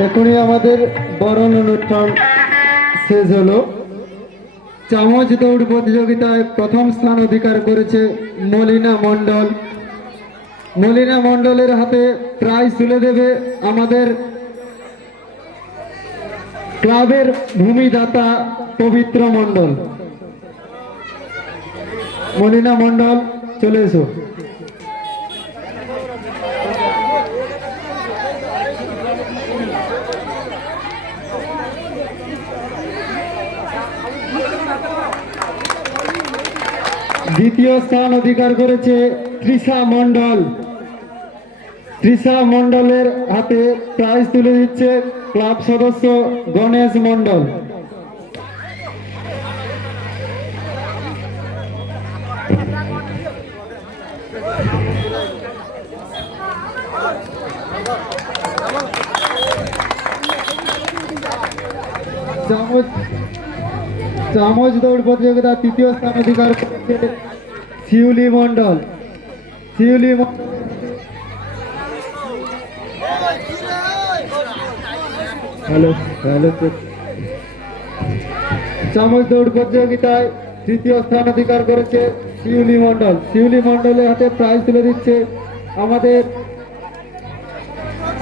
এখনই আমাদের বরণ অনুষ্ঠান শেষ হলো। চামচ দৌড় প্রতিযোগিতায় প্রথম স্থান অধিকার করেছে মলিনা মণ্ডল। মলিনা মণ্ডলের হাতে প্রাইজ তুলে দেবে আমাদের ক্লাবের ভূমিদাতা পবিত্র মণ্ডল। মলিনা মণ্ডল, চলে এসো। দ্বিতীয় স্থান অধিকার করেছে তৃষা মণ্ডল। তৃষা মণ্ডলের হাতে প্রাইজ তুলে দিচ্ছে ক্লাব সদস্য গণেশ মণ্ডল। চামচ দৌড় প্রতিযোগিতা তৃতীয় স্থান অধিকার করেছে শিউলি মণ্ডল। শিউলি চামচ দৌড় প্রতিযোগিতায় তৃতীয় স্থান অধিকার করেছে শিউলি মণ্ডল। শিউলি মণ্ডলের হাতে প্রাইজ তুলে দিচ্ছে আমাদের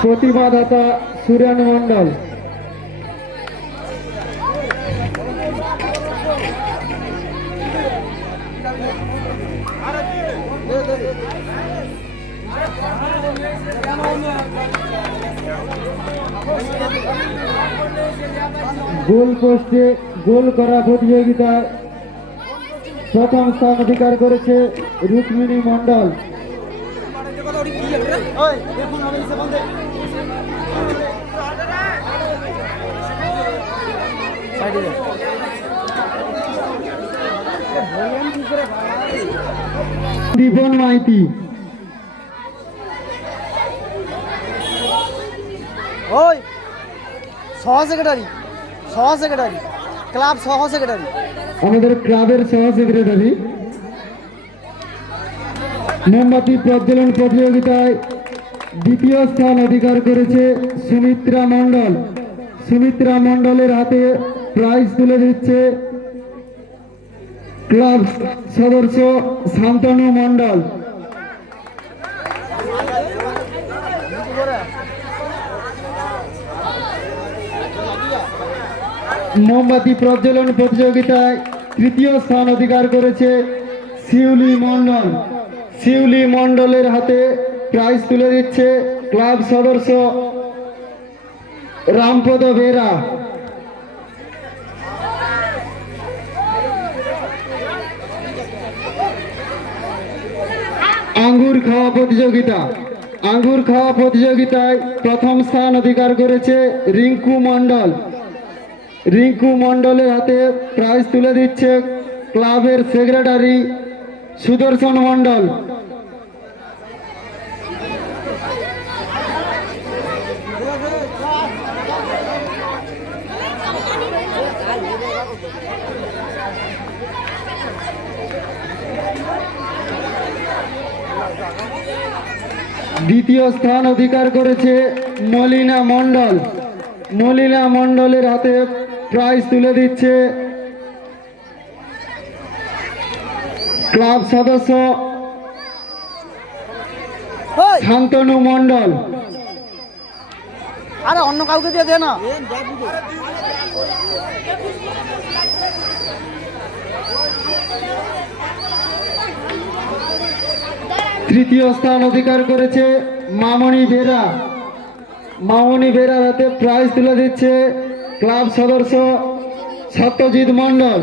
প্রতিভাদাতা সুরেন মণ্ডল। গোল পোস্টে গোল করা প্রতিযোগিতায় প্রথম স্থান অধিকার করেছে রুক্মিণী মণ্ডল। দীপন মাইতি। ওই সহ সেক্রেটারি ক্লাব সহ সেক্রেটারি, আমাদের ক্লাবের সহ সেক্রেটারি। মোমবাতি প্রজ্বলন প্রতিযোগিতায় দ্বিতীয় স্থান অধিকার করেছে সুমিত্রা মণ্ডল। সুমিত্রা মণ্ডলের হাতে প্রাইজ তুলে দিচ্ছে ক্লাব সদস্য শান্তনু মণ্ডল। মোমবাতি প্রজ্বলন প্রতিযোগিতায় তৃতীয় স্থান অধিকার করেছে শিউলি মণ্ডল। শিউলি মণ্ডলের হাতে প্রাইজ তুলে দিচ্ছে ক্লাব সদস্য রামপদ বেরা। আঙ্গুর খাওয়া প্রতিযোগিতা। আঙ্গুর খাওয়া প্রতিযোগিতায় প্রথম স্থান অধিকার করেছে রিঙ্কু মণ্ডল। রিঙ্কু মণ্ডলের হাতে প্রাইজ তুলে দিচ্ছে ক্লাবের সেক্রেটারি সুদর্শন মণ্ডল। দ্বিতীয় স্থান অধিকার করেছে মলিনা মণ্ডল। মলিনা মণ্ডলের হাতে প্রাইজ তুলে দিচ্ছে ক্লাব সদস্য শান্তনু মণ্ডল। আরে অন্য কাউকে দিয়ে দে না। তৃতীয় স্থান অধিকার করেছে মামনি বেরা। মামনি বেরার হাতে প্রাইজ তুলে দিচ্ছে ক্লাব সদস্য সত্যজিৎ মণ্ডল।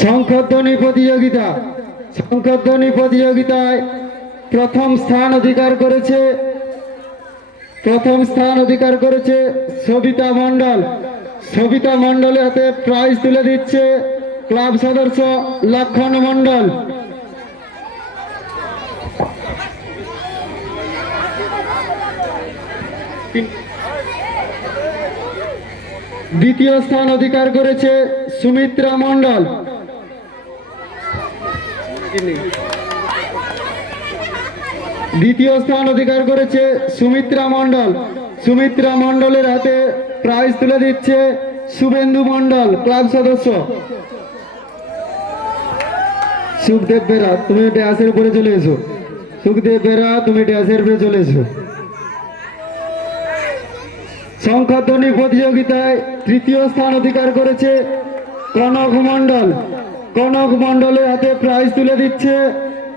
শঙ্খধ্বনি প্রতিযোগিতা। শঙ্খধ্বনি প্রতিযোগিতায় প্রথম স্থান অধিকার করেছে সবিতা মণ্ডল। সবিতা মণ্ডলের হাতে প্রাইজ তুলে দিচ্ছে ক্লাব সদস্য লক্ষণ মণ্ডল। দ্বিতীয় স্থান অধিকার করেছে সুমিত্রা মণ্ডল। দ্বিতীয় স্থান অধিকার করেছে সুমিত্রা মণ্ডল। সুমিত্রা মণ্ডলের হাতে প্রাইজ তুলে দিচ্ছে শুভেন্দু মণ্ডল, ক্লাব সদস্য। সুখদেব বেরা, তুমি ড্যাশের উপরে চলে এসো। সুখদেব বেরা, তুমি ড্যাশের উপরে চলে এসো। শঙ্খধ্বনি প্রতিযোগিতায় তৃতীয় স্থান অধিকার করেছে কনক মণ্ডল। কনক মণ্ডলের হাতে প্রাইজ তুলে দিচ্ছে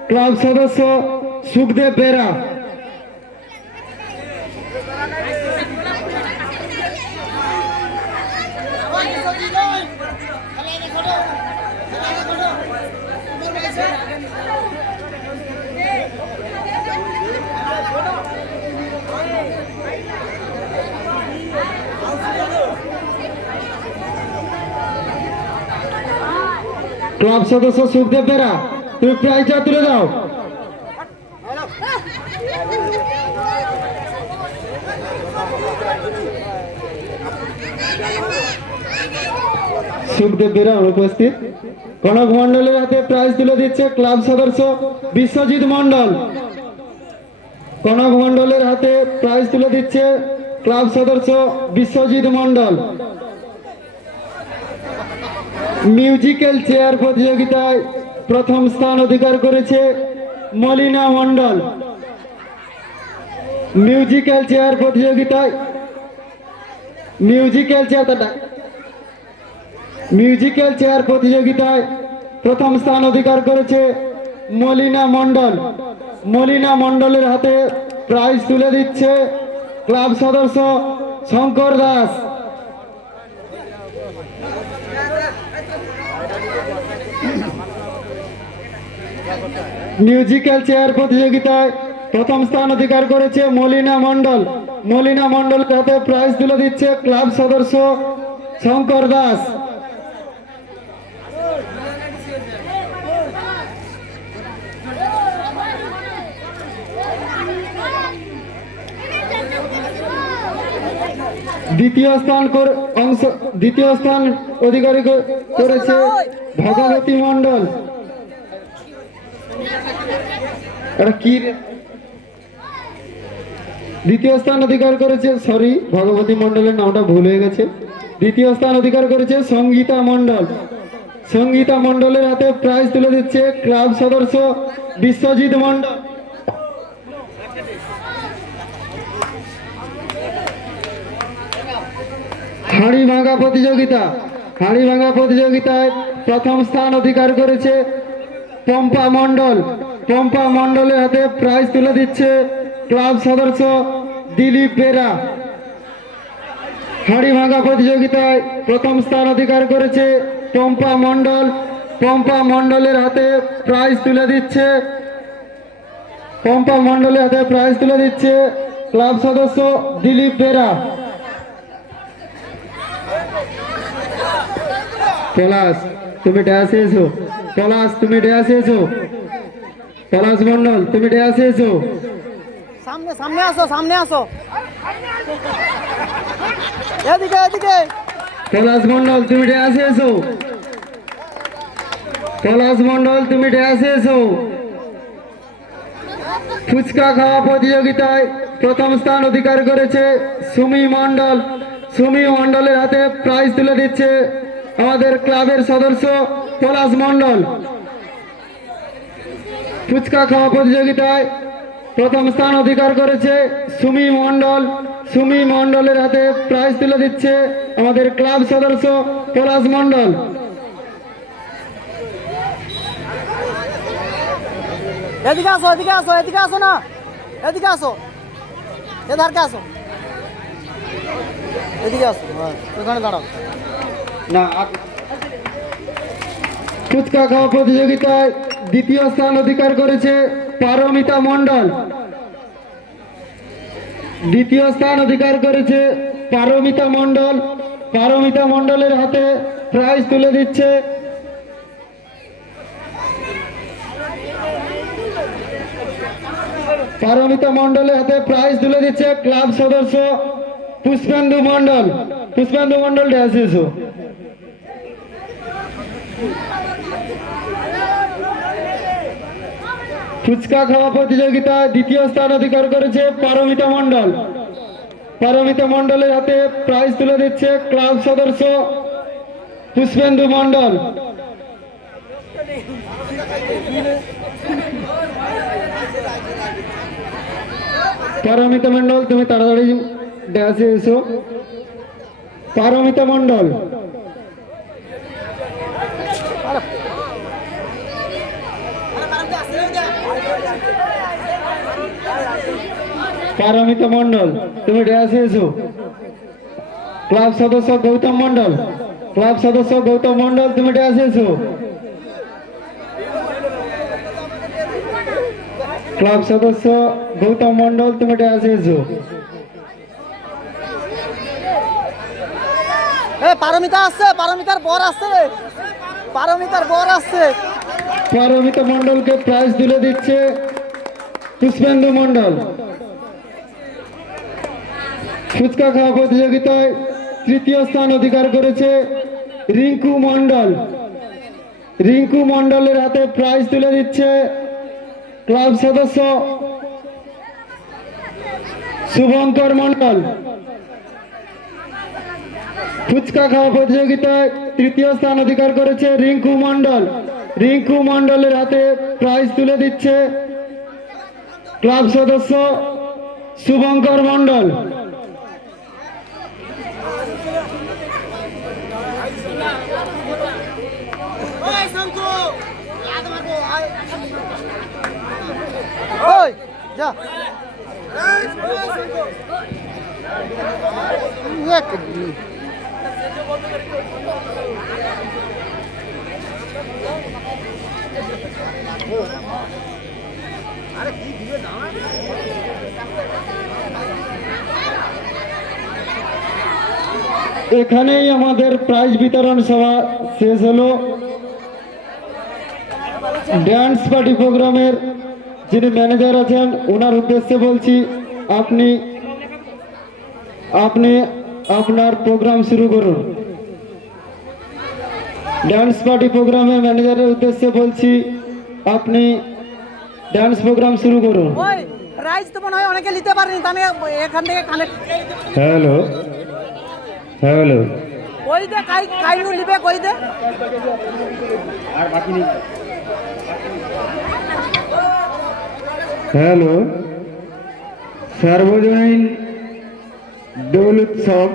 ক্লাব সদস্য সুখদেব বেরা। ক্লাব সদস্য সুখদেব বেরা, তুমি প্রাইজটা তুলে দাও। সুখদেব বেরা অনুপস্থিত। কনক মণ্ডলের হাতে প্রাইজ তুলে দিচ্ছে ক্লাব সদস্য বিশ্বজিৎ মণ্ডল। কনক মণ্ডলের হাতে প্রাইজ তুলে দিচ্ছে ক্লাব সদস্য বিশ্বজিৎ মণ্ডল। মিউজিক্যাল চেয়ার প্রতিযোগিতায় প্রথম স্থান অধিকার করেছে মলিনা মণ্ডল। মিউজিক্যাল চেয়ার প্রতিযোগিতায় মিউজিক্যাল চেয়ার প্রতিযোগিতায় প্রথম স্থান অধিকার করেছে মলিনা মণ্ডল। মলিনা মণ্ডলের হাতে প্রাইজ তুলে দিচ্ছে ক্লাব সদস্য শঙ্কর দাস। মিউজিক্যাল চেয়ার প্রতিযোগিতায় প্রথম স্থান অধিকার করেছে মলিনা মণ্ডল। মলিনা মণ্ডলের হাতে প্রাইজ তুলে দিচ্ছে ক্লাব সদস্য শঙ্কর দাস। দ্বিতীয় স্থান অধিকারী করেছে ভগবতী মণ্ডল। দ্বিতীয় স্থান অধিকার করেছে, সরি ভগবতী মণ্ডলের নামটা ভুল হয়ে গেছে। দ্বিতীয় স্থান অধিকার করেছে সঙ্গীতা মণ্ডল। সঙ্গীতা মণ্ডলের হাতে প্রাইজ তুলে দিচ্ছে ক্লাব সদস্য বিশ্বজিৎ মণ্ডল। হাঁড়ি ভাঙা প্রতিযোগিতায় প্রথম স্থান অধিকার করেছে পম্পা মণ্ডল। পম্পা মণ্ডলের হাতে প্রাইজ তুলে দিচ্ছে ক্লাব সদস্য দিলীপ বেরা। হাঁড়ি ভাঙা প্রতিযোগিতায় প্রথম স্থান অধিকার করেছে পম্পা মণ্ডল। পম্পা মণ্ডলের হাতে প্রাইজ তুলে দিচ্ছে ক্লাব সদস্য দিলীপ বেরা। পলাশ, তুমি ড্যাশে এসো। পলাশ, তুমি ড্যাশে এসো। পলাশ মণ্ডল, তুমি ড্যাশে এসো। সামনে আসো, সামনে আসো। এদিকে এদিকে। পলাশ মণ্ডল, তুমি ড্যাশে এসো। পলাশ মণ্ডল, তুমি ড্যাশে এসো। ফুচকা খাওয়া প্রতিযোগিতায় প্রথম স্থান অধিকার করেছে সুমি মণ্ডল। সুমি মণ্ডলের হাতে প্রাইজ তুলে দিচ্ছে আমাদের ক্লাবের সদস্য পলাশ মণ্ডল। ফুচকা খাওয়া প্রতিযোগিতায় প্রথম স্থান অধিকার করেছে সুমি মণ্ডল। সুমি মণ্ডলের হাতে প্রাইজ তুলে দিচ্ছে আমাদের ক্লাব সদস্য পলাশ মণ্ডল। এদিকে আসো, এদিকে আসো, এদিকে আসো না, এদিকে আসো, এধারকে আসো, এদিকে আসো, ওখানে দাঁড়াও না। ফুচকা খাওয়া প্রতিযোগিতায় দ্বিতীয় স্থান অধিকার করেছে পারমিতা মণ্ডল। দ্বিতীয় স্থান অধিকার করেছে পারমিতা মণ্ডল। পারমিতা মণ্ডলের হাতে প্রাইজ তুলে দিচ্ছে ক্লাব সদস্য পুষ্পেন্দু মণ্ডল। পুষ্পেন্দু মন্ডল ড্যাশ এসো। ফুচকা খাওয়া প্রতিযোগিতায় দ্বিতীয় স্থান অধিকার করেছে পারমিতা মন্ডল। পারমিতা মন্ডলের হাতে প্রাইজ তুলে দিচ্ছে ক্লাব সদস্য পুষ্পেন্দু মন্ডল। পারমিতা মন্ডল তুমি তাড়াতাড়ি ড্যাশে এসো। পারমিতা মন্ডল, পারমিতা মন্ডল তুমি ড্যাশে এসো। ক্লাব সদস্য গৌতম মন্ডল, ক্লাব সদস্য গৌতম মন্ডল তুমি ড্যাশে এসো। ক্লাব সদস্য গৌতম মন্ডল তুমি ড্যাশে এসো। পারমিতা আসছে, পারমিতার বর আসছে রে, পারমিতার বর আসছে। পারমিতা মন্ডলকে প্রাইজ তুলে দিচ্ছে পুষ্পেন্দু মন্ডল। ফুচকা খাওয়া প্রতিযোগিতায় তৃতীয় স্থান অধিকার করেছে রিঙ্কু মন্ডল। রিঙ্কু মন্ডলের হাতে প্রাইজ তুলে দিচ্ছে ক্লাব সদস্য শুভঙ্কর মন্ডল। ফুচকা খাওয়া প্রতিযোগিতায় তৃতীয় স্থান অধিকার করেছে রিঙ্কু মন্ডল। রিঙ্কু মন্ডলের হাতে প্রাইজ তুলে দিচ্ছে ক্লাব সদস্য শুভঙ্কর মন্ডল। ওই যা এখানেই আমাদের প্রাইজ বিতরণ সভা শেষ হলো। ড্যান্স পার্টি প্রোগ্রামের যিনি ম্যানেজার আছেন ওনার উদ্দেশ্যে বলছি, আপনি আপনি আপনার প্রোগ্রাম শুরু করুন। ড্যান্স পার্টি প্রোগ্রামের ম্যানেজারের উদ্দেশ্যে বলছি, আপনি ড্যান্স প্রোগ্রাম শুরু করুন। ওই প্রাইজ তো মনে হয় অনেকে নিতে পারেনি, তো আমি এখান থেকে কানেক্ট। হ্যালো হ্যালো, কই দে কাইনু নিবে, কই দে হ্যালো। সার্বজনীন দোল উৎসব